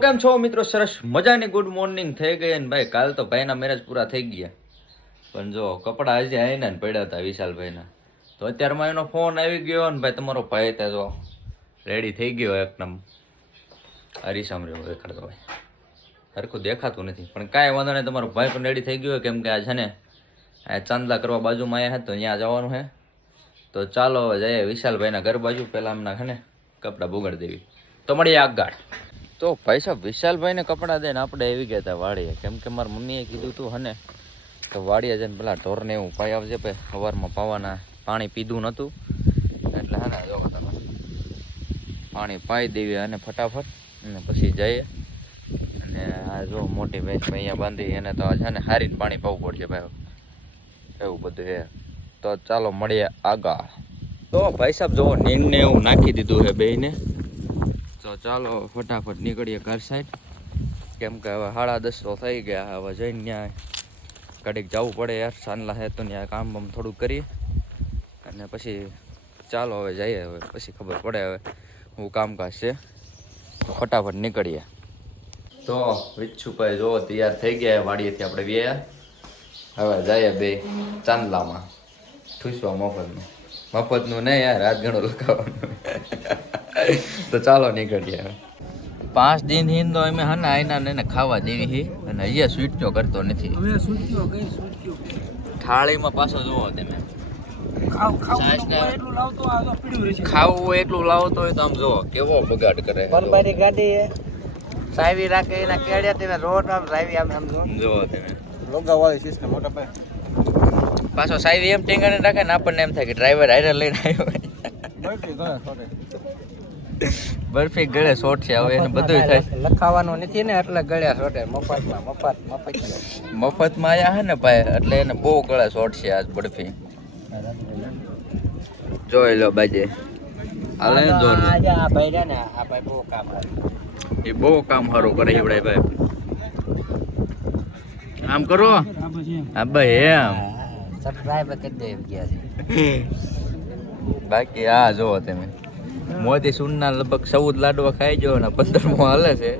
કેમ છો મિત્રો? સરસ મજાની ગુડ મોર્નિંગ થઈ ગઈ અને ભાઈ કાલ તો ભાઈના મેરેજ પૂરા થઈ ગયા, પણ જો કપડા હજી આવીને પડ્યા હતા વિશાલભાઈના, તો અત્યારમાં એનો ફોન આવી ગયો અને ભાઈ તમારો ભાઈ ત્યાં જો રેડી થઈ ગયો એકદમ હરીસામ રહ્યો દેખાડતો ભાઈ, હરખું દેખાતું નથી પણ કાંઈ વાંધો નહીં, તમારો ભાઈ પણ રેડી થઈ ગયો કેમ કે આ છે ને આ ચાંદલા કરવા બાજુમાં આવ્યા હતા તો ત્યાં જવાનું છે. તો ચાલો હવે જઈએ વિશાલભાઈના ઘર બાજુ, પહેલાં એમના છે ને કપડાં બગાડી દેવી, તો મળીએ આગળ. તો ભાઈ સાહેબ વિશાલભાઈને કપડાં દઈને આપણે આવી ગયા હતા વાડીએ, કેમ કે મારી મમ્મીએ કીધું હતું હને તો વાડીએ જઈને પેલા ઢોરને એવું પાઈ આવજે ભાઈ, સવારમાં પાવાના પાણી પીધું નહોતું એટલે હે ને જો તમે પાણી પાઈ દેવી અને ફટાફટ અને પછી જઈએ. અને આ જો મોટી ભેંસ અહીંયા બાંધી એને તો છે ને હારીને પાણી પાવું પડશે ભાઈ, એવું બધું છે. તો ચાલો મળીએ આગળ. તો ભાઈ સાહેબ જો નીંદને એવું નાખી દીધું છે બેયને, તો ચાલો ફટાફટ નીકળીએ ઘર સાઈડ, કેમ કે હવે 10:30 તો થઈ ગયા, હવે જઈને ત્યાં ઘડીક જવું પડે યાર, સાંજલા છે તો ત્યાં કામ બામ થોડુંક કરીએ અને પછી ચાલો હવે જઈએ, હવે પછી ખબર પડે હવે હું કામકાજ છે, ફટાફટ નીકળીએ. તો વિચ્છુભાઈ જો તૈયાર થઈ ગયા વાડીએથી આપણે ગયા, હવે જઈએ બે ચાંદલામાં ઠૂસવા મફતનું નહીં યાર, રાત ઘણું લગાવવાનું. તો ચાલો નીકળીએ. 5 દિન હિન તો અમે હને આઈના ને ખાવા દેવી છે અને અહીંયા સ્વીટ્યો કરતો નથી. થાળીમાં પાછો જોવો તમે, ખાવું હોય એટલું લાવતો હોય તો આમ જોવો કેવો બગાડ કરે. ગાડી સાવી રાખે એના કેડ્યા તમે રોડ આમ સાવી આમ જોવો તમે લોગાવાળી સિસ્ટમ મોટા ભાઈ. પાછો સાવી એમ ટેંગાને રાખે ને આપણને એમ થાય કે ડ્રાઈવર હાઈડર લઈને આવ્યો. બરફી ગળે શોર્ટ છે હવે એને બધું થાય, લખાવાનું નથી ને એટલે ગળ્યા શોર્ટ મફતમાં આયા હે ને ભાઈ એટલે એને બહુ ગળે શોર્ટ છે આજ બરફી. જોઈ લો બાજે હાલે ને જોર, આ ભાઈ રે ને આ ભાઈ બહુ કામ કરે, એ બહુ કામ સારું કરે એવડાય ભાઈ. આમ કરો હા ભાઈ એમ સબસ્ક્રાઇબ કરી દે ગયા છે. બાકી આ જોવો તમે મોતી સૂરના લગભગ 14 લાડવા ખાઈ ગયો ને 15મો હાલે છે,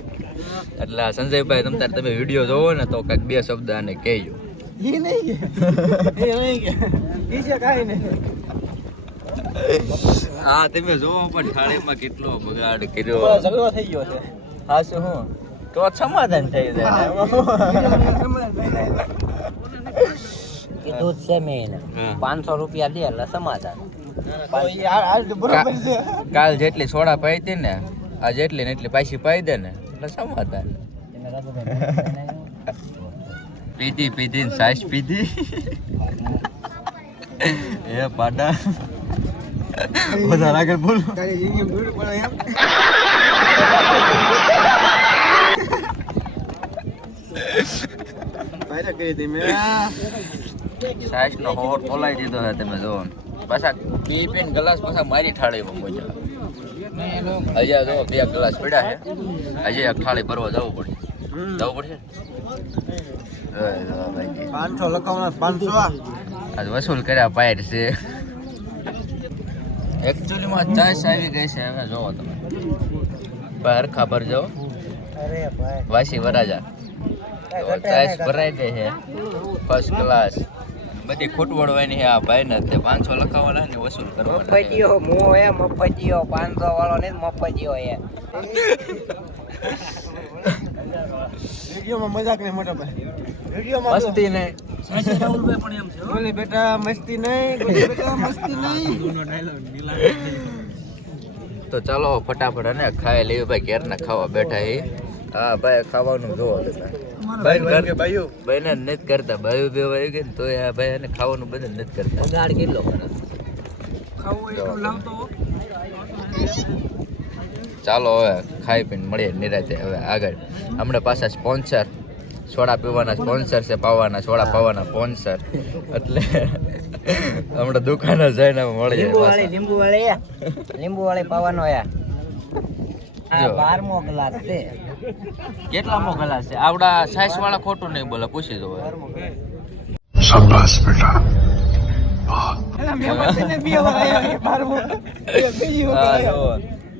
એટલે આ સંજયભાઈ તમે વિડીયો જોવો ને તો કંઈક 2 શબ્દ આને કહેજો. હા તમે જોવો પણ થાળીમાં કેટલો બગાડ કર્યો, ઝઘડો થઈ ગયો છે. હા શું હું તો સમાધાન થઈ જાય. કીધું છે મેં 500 રૂપિયા દે એટલે સમાધાન. કાલ જેટલી સોડા પાઈ હતી ને આ જેટલી ને એટલી પાછી પાઈ દે ને એટલે સમાધાન. પીધી ને સાસ પીધી એ પાડા બધા આગળ બોલો. સાસ નો હોર બોલાવી દીધો છે તમે જોવો, પાછા પી પીને ગ્લાસ પાછા મારી થાળીમાં મોજા. હજી જો 2 ગ્લાસ પડ્યા છે, હજી એક થાળી ભરવા જવું પડશે. 500 લખાવના 500 આજ વસૂલ કર્યા પાયર છે. એકચ્યુઅલીમાં ચાસ આવી ગઈ છે, હવે જોવો તમે બહાર ખબર જાઓ અરે ભાઈ વાસી વરાજા ચાસ ભરાઈ ગઈ છે ફર્સ્ટ ક્લાસ, બધી ખૂટ વળવાની છે આ ભાઈ ને. 500 લખાવાના ને વસૂલ કરવાના. મફતિયો મો હે મફતિયો 500 વાળો ને મફતિયો હે. વિડિયોમાં મજાક નહીં મોટા ભાઈ, વિડિયોમાં મસ્તી ને સાચે રાહુલભાઈ પણ એમ છે. બોલે બેટા મસ્તી નહીં, બોલે બેટા મસ્તી નહીં. દોનો ડાયલોગ તો ચાલો ફટાફટ અને ખાઈ લેવી ભાઈ, ઘેરના ખાવા બેઠા છે. હા ભાઈ ખાવાનું જોવો તમે ભાઈ ને નથી કરતા, ભાઈ બે આવી ગઈ ને તો આ ભાઈ એને ખાવાનું બધું નથી કરતા. ગાડ કેટલો કરે ખાવું એટલું લાવતો. ચાલો હવે ખાઈ પીને મળીએ નિરાતે હવે આગળ. હમણાં પાછા સ્પોન્સર સોડા પીવાના સ્પોન્સર છે, પાવાના સોડા પાવાના સ્પોન્સર, એટલે હમણાં દુકાને જઈને મળીએ. લીંબુ વાળી પાવાનો હે. આ 12મો ગ્લાસ છે. કેટલામો ગ્લાસ છે? આવડા સાઈઝ વાળા ખોટું નહીં બોલે, પૂછી દો. શાબાશ બેટા. હા,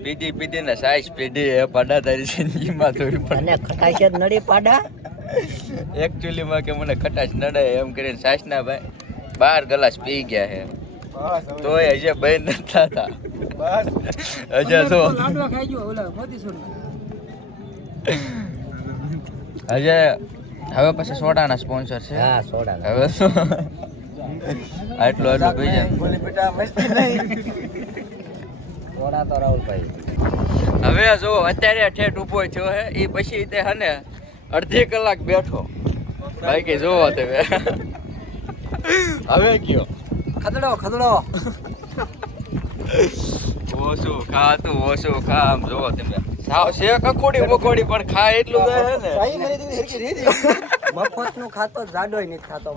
પીધી ને સાઈઝ પીધી એ પાડા તારી જિંદગીમાં થોડી પણ અને ખટાશ જ નડી પાડા એકચ્યુઅલી માં કે મને ખટાશ નડે એમ કરીને સાસના ભાઈ 12 ગ્લાસ પી ગયા છે તોય હજે બંધ નથી થતા હજે તો હજે હવે પછી સોડાના સ્પોન્સર છે હા સોડા હવે શું આટલું પી જાય બોલી બેટા મસ્તી નહીં સોડા તો રાહુલભાઈ હવે જો અત્યારે ઠેઠ ઊભો થયો હે એ પછી તે હને અડધી કલાક બેઠો બાકી જોવો તમે હવે કયો ખદડો ઓછું ખા તું ઓછું ખા આમ જોવો તમે સાવ છે કખોડી બખોડી પણ ખા એટલું તો હે ને મફત નું ખાતો જાડોય નથી ખાતો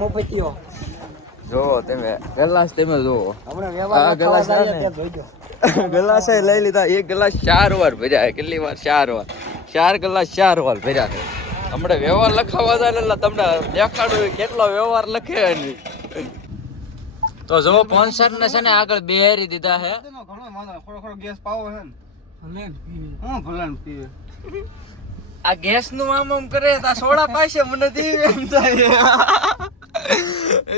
મફતિયો જોવો તમે ગલાસ તમે જોવો હમણાં આ વ્યવહાર ગ્લાસ ખાવા છે જાય ને? ત્યાં જોઈજો ગલાસ લઈ લીધા એક ગ્લાસ 4 વાર ભર્યા છે. કેટલી વાર 4 વાર 4 ગ્લાસ 4 વાર ભર્યા છે હમણાં વ્યવહાર લખાવા જાય એટલે તમને દેખાડું કેટલો વ્યવહાર લખે એની. તો જો સ્પોન્સર ને છે ને આગળ બેહારી દીધા છે થોડો ગેસ પાવો છે ને હું ભલાન પીવે આ ગેસ નું આમ કરે તો સોડા પાસે મને દી એમ થાય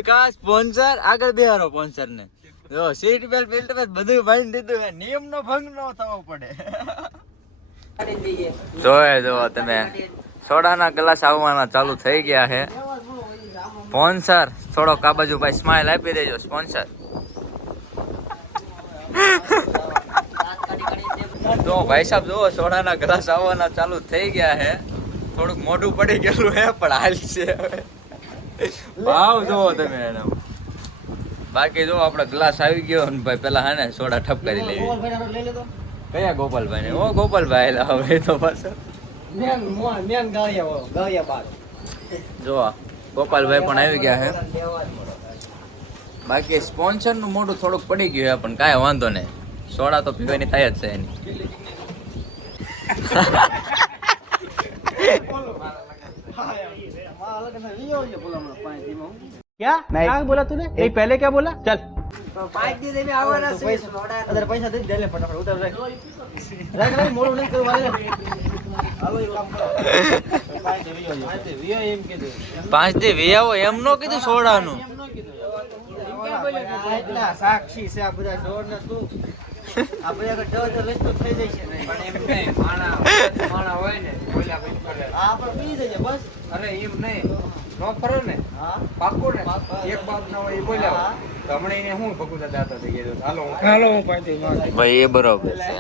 કા સ્પોન્સર આગળ બેહારો સ્પોન્સર ને જો સીટ બેલ્ટ બધું બાંધી દીધું છે નિયમ નો ભંગ ન થવો પડે જો તમે સોડાના ગ્લાસ આવવાના ચાલુ થઈ ગયા છે સ્પોન્સર થોડોક આ બાજુ ભાઈ સ્માઈલ આપી દેજો સ્પોન્સર તો ભાઈ સાહેબ જો સોડાના ગ્લાસ આવવાના ચાલુ થઈ ગયા છે થોડુંક મોઢું પડી ગયેલું હે પણ હાલ છે હવે ભાવ જોવો તમે એનો બાકી જો આપણે ગ્લાસ આવી ગયો ને ભાઈ પેલા હે ને સોડા ઠપકારી લેવી કયા ગોપાલભાઈ ને ઓ ગોપાલભાઈ એલા હવે તો પાછો જો ગોપાલભાઈ પણ આવી ગયા છે બાકી સ્પોન્સર નું મોઢું થોડુંક પડી ગયું છે પણ કાંઈ વાંધો નહીં સોડા તો પીવાની થાય જ છે એની क्या क्या बोला तूने एक पहले क्या बोला चल पैसा दे दे ले फटाफट उतर रख रख मोड़ नहीं करवा ले हालो ये काम करो 5 एम के दे 5 દી વિયાવો એમ નો કીધું સોડાનું એટલા સાક્ષી છે આ બધા જોડ ને તું આપણે અગર ડર લઈ તો થઈ જશે નહીં પણ એમ નહીં માણા હોય ને બોલ્યા પછી કરે આપણે પી જઈએ બસ અરે એમ નહીં નો ફરો ને હા પાકો ને એક બાપ ના હોય એ બોલ્યા તો હમણે એને હું ભગુતા દાતા થઈ ગયો હાલો હું પાછી ભાઈ એ બરોબર છે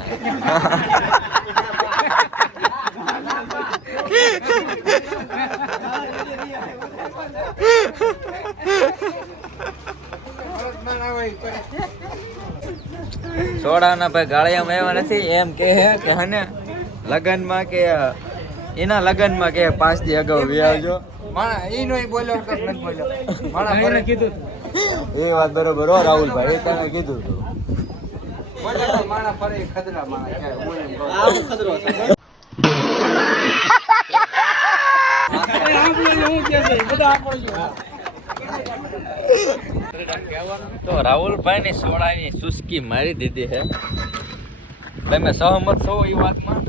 સોડાના ભાઈ ગાળિયામાં એવા નથી એમ કે હને લગનમાં કે એના લગનમાં કે 5 દી અગાઉ વ્યાજો માણા ઈનો ઈ બોલ્યો કે નથી બોલ્યો માણા ફરે કીધું એ વાત બરોબર હો રાહુલભાઈ એ તને કીધું તું બોલ્યો માણા ફરે ખદરા માણા કે હું એમ કહું આ ખદરો છે તો રાહુલભાઈ ની સોડાની ચુસ્કી મારી દીધી છે તમે સહમત છો એ વાતમાં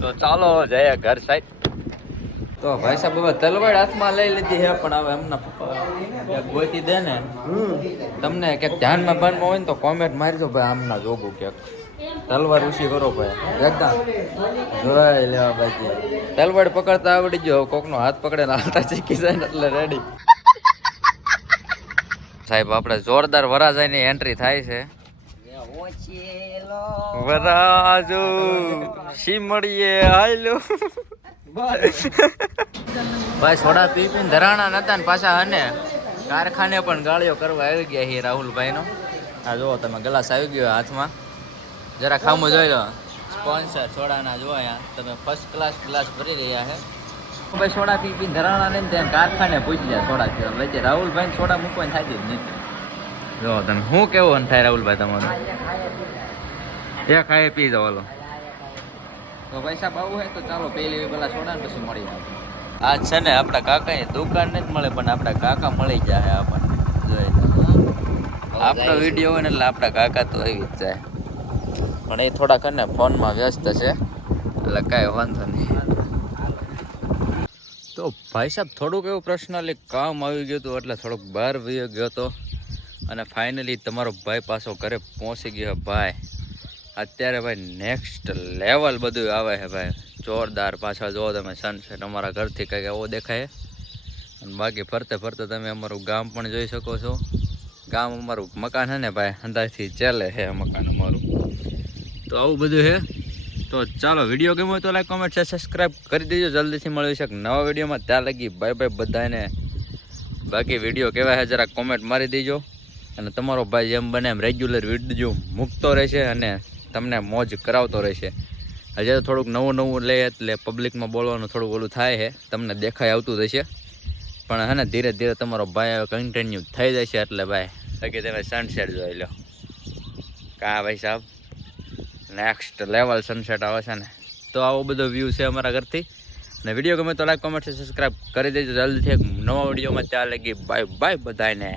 તો ચાલો જઈએ ઘર સાઈડ તો ભાઈ સાહેબ હવે તલવાડ હાથમાં લઈ લીધી છે પણ હવે એમના પપ્પા ગોતી દે ને તમને ક્યાંક ધ્યાનમાં બાનમાં હોય ને તો કોમેન્ટ મારજો ભાઈ આમના જોગું ક્યાંક તલવાર ઉછી કરો ભાઈ એકદમ જોઈ લેવા બાકી તલવાડ પકડતા આવડી ગયો કોકનો હાથ પકડે ને હાલતા શીખી જાય ને એટલે રેડી સાહેબ આપણે જોરદાર વરાજાની એન્ટ્રી થાય છે વરાજો સીમડીએ આયલો ભાઈ સોડા પી પીને ધરાણા નતા ને પાછા હને કારખાને પણ ગાળીઓ કરવા આવી ગયા છે રાહુલભાઈ નો આ જુઓ તમે ગ્લાસ આવી ગયો હાથમાં જરા ખામું જોઈ લો સ્પોન્સર સોડાના જો અહીંયા તમે ફર્સ્ટ ક્લાસ ગ્લાસ ભરી રહ્યા છે ભાઈ સોડા પી પીને ધરાણા ને ત્યાં કારખાને પૂછી જાય સોડા પીવા વચ્ચે રાહુલભાઈ સોડા મૂકવાની થાય જ નહીં જો તમે શું કેવું થાય રાહુલભાઈ તમારું એ ખાઈ પી જાવ હાલો તો ભાઈ સાહેબ આવું હોય તો ચાલો પેલી પેલા સોડા ને પછી મળી જાય આ છે ને આપણા કાકાની દુકાન નથી મળે પણ આપણા કાકા મળી જાય આપણને જોઈ આપણો વિડીયો હોય ને એટલે આપણા કાકા તો આવી જ જાય પણ એ થોડાક ને ફોનમાં વ્યસ્ત છે એટલે કાંઈ વાંધો નહીં. તો ભાઈ સાહેબ થોડુંક એવું પર્સનલી કામ આવી ગયું હતું એટલે થોડુંક બહાર વયો ગયો હતો અને ફાઇનલી તમારો ભાઈ પાછો ઘરે પહોંચી ગયો. ભાઈ અત્યારે ભાઈ નેક્સ્ટ લેવલ બધું આવે છે ભાઈ, જોરદાર. પાછા જુઓ તમે સનસેટ અમારા ઘરથી કંઈક એવો દેખાય અને બાકી ફરતે ફરતે તમે અમારું ગામ પણ જોઈ શકો છો. ગામ અમારું મકાન છે ને ભાઈ અંદાજથી ચાલે છે મકાન અમારું. તો આવું બધું છે. તો ચાલો વિડીયો ગમ્યો હોય તો લાઈક કોમેન્ટ છે સબસ્ક્રાઈબ કરી દેજો. જલ્દીથી મળ્યું છે નવા વિડીયોમાં. ત્યાં લગી બાય બાય બધાને. બાકી વિડીયો કેવા છે જરા કોમેન્ટ મારી દેજો અને તમારો ભાઈ જેમ બને એમ રેગ્યુલર વિડીયો મૂકતો રહેશે અને તમને મોજ કરાવતો રહેશે. હજી તો થોડુંક નવું નવું લે એટલે પબ્લિકમાં બોલવાનું થોડુંક ઓલું થાય છે, તમને દેખાય આવતું જશે પણ હે ને ધીરે ધીરે તમારો ભાઈ કન્ટિન્યુ થઈ જશે. એટલે ભાઈ બાકી તમે સનસેટ જોઈ લો. કા ભાઈ સાહેબ નેક્સ્ટ લેવલ સનસેટ આવે છે ને. તો આવો બધો વ્યૂ છે અમારા ઘરથી. ને વિડીયો ગમે તો લાઈક કોમેન્ટ સબસ્ક્રાઈબ કરી દેજો જલ્દીથી એક નવા વિડીયોમાં. ત્યાં લગી બાય બાય બધાને.